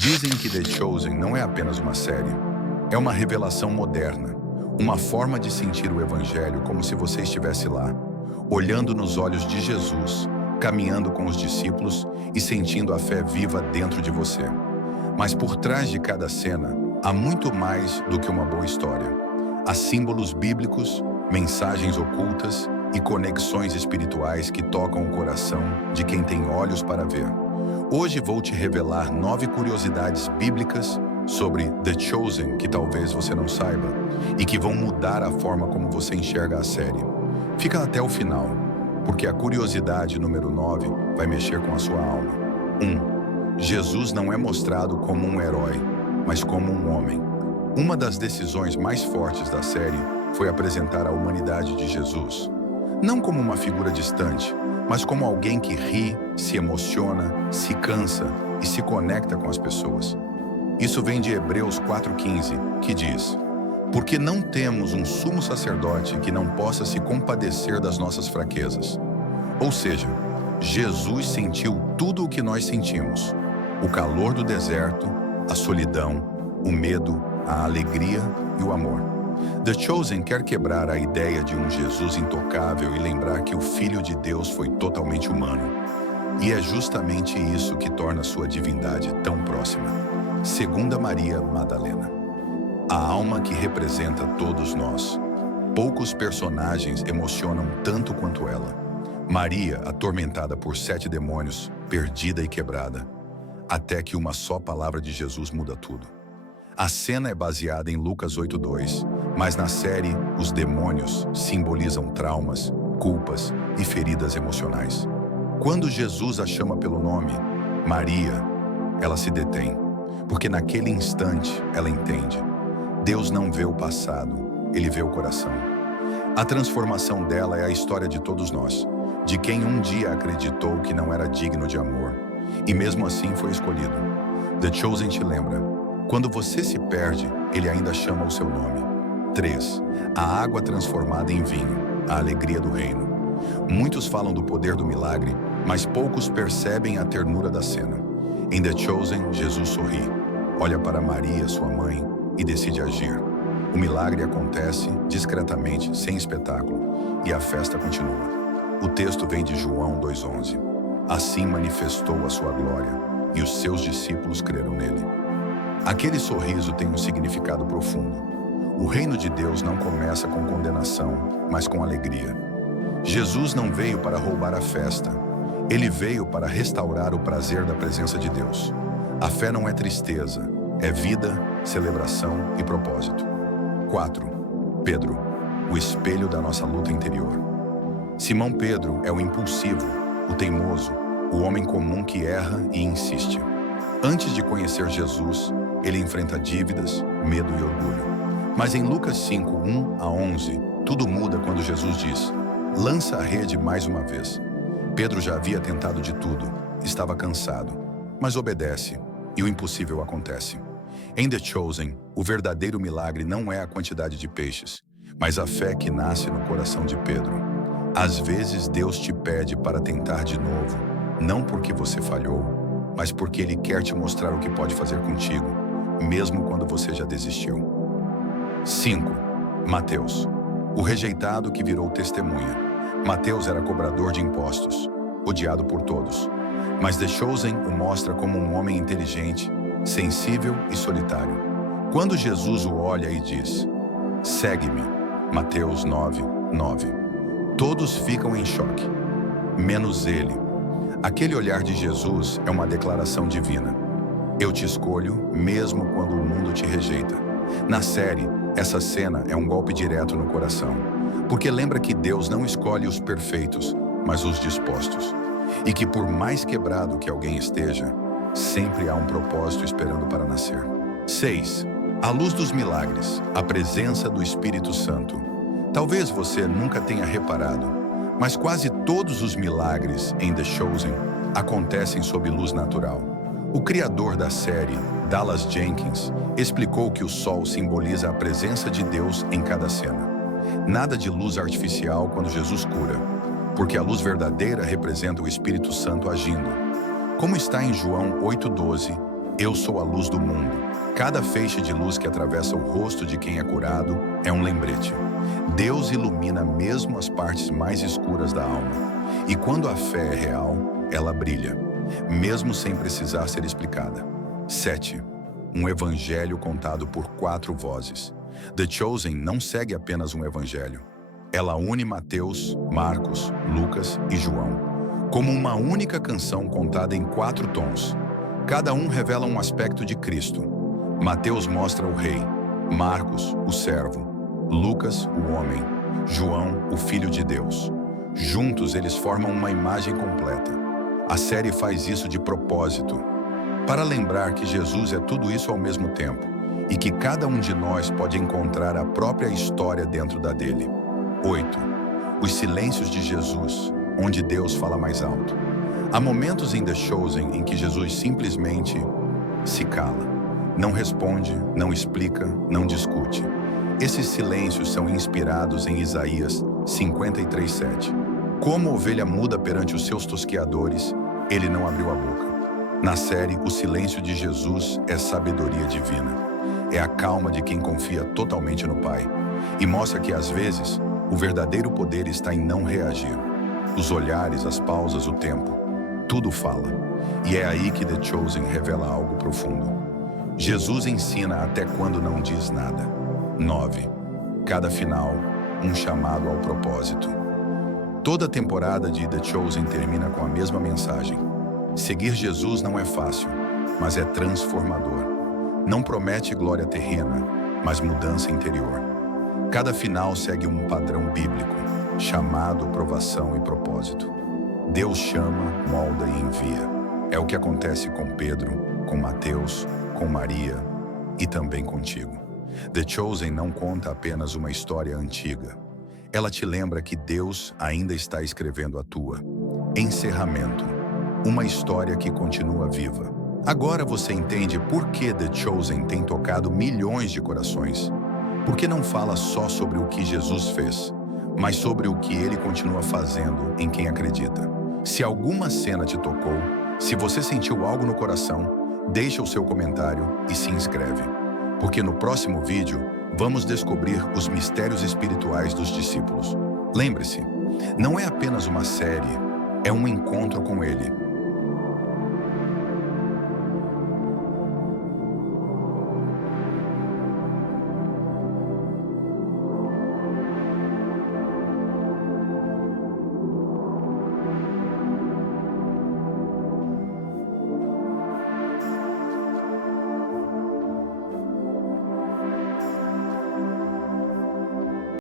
Dizem que The Chosen não é apenas uma série, é uma revelação moderna, uma forma de sentir o Evangelho como se você estivesse lá, olhando nos olhos de Jesus, caminhando com os discípulos e sentindo a fé viva dentro de você. Mas por trás de cada cena, há muito mais do que uma boa história. Há símbolos bíblicos, mensagens ocultas e conexões espirituais que tocam o coração de quem tem olhos para ver. Hoje vou te revelar 9 curiosidades bíblicas sobre The Chosen que talvez você não saiba e que vão mudar a forma como você enxerga a série. Fica até o final, porque a curiosidade número 9 vai mexer com a sua alma. 1. Jesus não é mostrado como um herói, mas como um homem. Uma das decisões mais fortes da série foi apresentar a humanidade de Jesus. Não como uma figura distante, mas como alguém que ri, se emociona, se cansa e se conecta com as pessoas. Isso vem de Hebreus 4,15, que diz: porque não temos um sumo sacerdote que não possa se compadecer das nossas fraquezas. Ou seja, Jesus sentiu tudo o que nós sentimos: o calor do deserto, a solidão, o medo, a alegria e o amor. The Chosen quer quebrar a ideia de um Jesus intocável e lembrar que o Filho de Deus foi totalmente humano. E é justamente isso que torna sua divindade tão próxima. Segunda Maria Madalena. A alma que representa todos nós. Poucos personagens emocionam tanto quanto ela. Maria, atormentada por 7 demônios, perdida e quebrada, até que uma só palavra de Jesus muda tudo. A cena é baseada em Lucas 8,2, mas na série, os demônios simbolizam traumas, culpas e feridas emocionais. Quando Jesus a chama pelo nome, Maria, ela se detém, porque naquele instante ela entende. Deus não vê o passado, Ele vê o coração. A transformação dela é a história de todos nós, de quem um dia acreditou que não era digno de amor, e mesmo assim foi escolhido. The Chosen te lembra: quando você se perde, Ele ainda chama o seu nome. 3. A água transformada em vinho, a alegria do reino. Muitos falam do poder do milagre, mas poucos percebem a ternura da cena. Em The Chosen, Jesus sorri, olha para Maria, sua mãe, e decide agir. O milagre acontece discretamente, sem espetáculo, e a festa continua. O texto vem de João 2,11. Assim manifestou a sua glória, e os seus discípulos creram nele. Aquele sorriso tem um significado profundo. O reino de Deus não começa com condenação, mas com alegria. Jesus não veio para roubar a festa. Ele veio para restaurar o prazer da presença de Deus. A fé não é tristeza, é vida, celebração e propósito. 4. Pedro, o espelho da nossa luta interior. Simão Pedro é o impulsivo, o teimoso, o homem comum que erra e insiste. Antes de conhecer Jesus, ele enfrenta dívidas, medo e orgulho. Mas em Lucas 5:1-11, tudo muda quando Jesus diz: lança a rede mais uma vez. Pedro já havia tentado de tudo, estava cansado, mas obedece, e o impossível acontece. Em The Chosen, o verdadeiro milagre não é a quantidade de peixes, mas a fé que nasce no coração de Pedro. Às vezes Deus te pede para tentar de novo, não porque você falhou, mas porque Ele quer te mostrar o que pode fazer contigo, mesmo quando você já desistiu. 5. Mateus, o rejeitado que virou testemunha. Mateus era cobrador de impostos, odiado por todos, mas The Chosen o mostra como um homem inteligente, sensível e solitário. Quando Jesus o olha e diz: segue-me, Mateus 9:9, todos ficam em choque, menos ele. Aquele olhar de Jesus é uma declaração divina. Eu te escolho mesmo quando o mundo te rejeita. Na série, essa cena é um golpe direto no coração, porque lembra que Deus não escolhe os perfeitos, mas os dispostos. E que por mais quebrado que alguém esteja, sempre há um propósito esperando para nascer. 6. A luz dos milagres, a presença do Espírito Santo. Talvez você nunca tenha reparado, mas quase todos os milagres em The Chosen acontecem sob luz natural. O criador da série, Dallas Jenkins, explicou que o sol simboliza a presença de Deus em cada cena. Nada de luz artificial quando Jesus cura, porque a luz verdadeira representa o Espírito Santo agindo. Como está em João 8,12, Eu sou a luz do mundo. Cada feixe de luz que atravessa o rosto de quem é curado é um lembrete. Deus ilumina mesmo as partes mais escuras da alma. E quando a fé é real, ela brilha, mesmo sem precisar ser explicada. 7. Um evangelho contado por 4 vozes. The Chosen não segue apenas um evangelho. Ela une Mateus, Marcos, Lucas e João, como uma única canção contada em 4 tons. Cada um revela um aspecto de Cristo. Mateus mostra o rei, Marcos, o servo, Lucas, o homem, João, o filho de Deus. Juntos eles formam uma imagem completa. A série faz isso de propósito, para lembrar que Jesus é tudo isso ao mesmo tempo e que cada um de nós pode encontrar a própria história dentro da dele. 8. Os silêncios de Jesus, onde Deus fala mais alto. Há momentos em The Chosen em que Jesus simplesmente se cala. Não responde, não explica, não discute. Esses silêncios são inspirados em Isaías 53:7. Como ovelha muda perante os seus tosqueadores, ele não abriu a boca. Na série, o silêncio de Jesus é sabedoria divina. É a calma de quem confia totalmente no Pai. E mostra que, às vezes, o verdadeiro poder está em não reagir. Os olhares, as pausas, o tempo. Tudo fala. E é aí que The Chosen revela algo profundo. Jesus ensina até quando não diz nada. 9. Cada final, um chamado ao propósito. Toda temporada de The Chosen termina com a mesma mensagem. Seguir Jesus não é fácil, mas é transformador. Não promete glória terrena, mas mudança interior. Cada final segue um padrão bíblico, chamado, provação e propósito. Deus chama, molda e envia. É o que acontece com Pedro, com Mateus, com Maria e também contigo. The Chosen não conta apenas uma história antiga. Ela te lembra que Deus ainda está escrevendo a tua. Encerramento. Uma história que continua viva. Agora você entende por que The Chosen tem tocado milhões de corações. Porque não fala só sobre o que Jesus fez, mas sobre o que ele continua fazendo em quem acredita. Se alguma cena te tocou, se você sentiu algo no coração, deixa o seu comentário e se inscreve. Porque no próximo vídeo, vamos descobrir os mistérios espirituais dos discípulos. Lembre-se, não é apenas uma série, é um encontro com ele.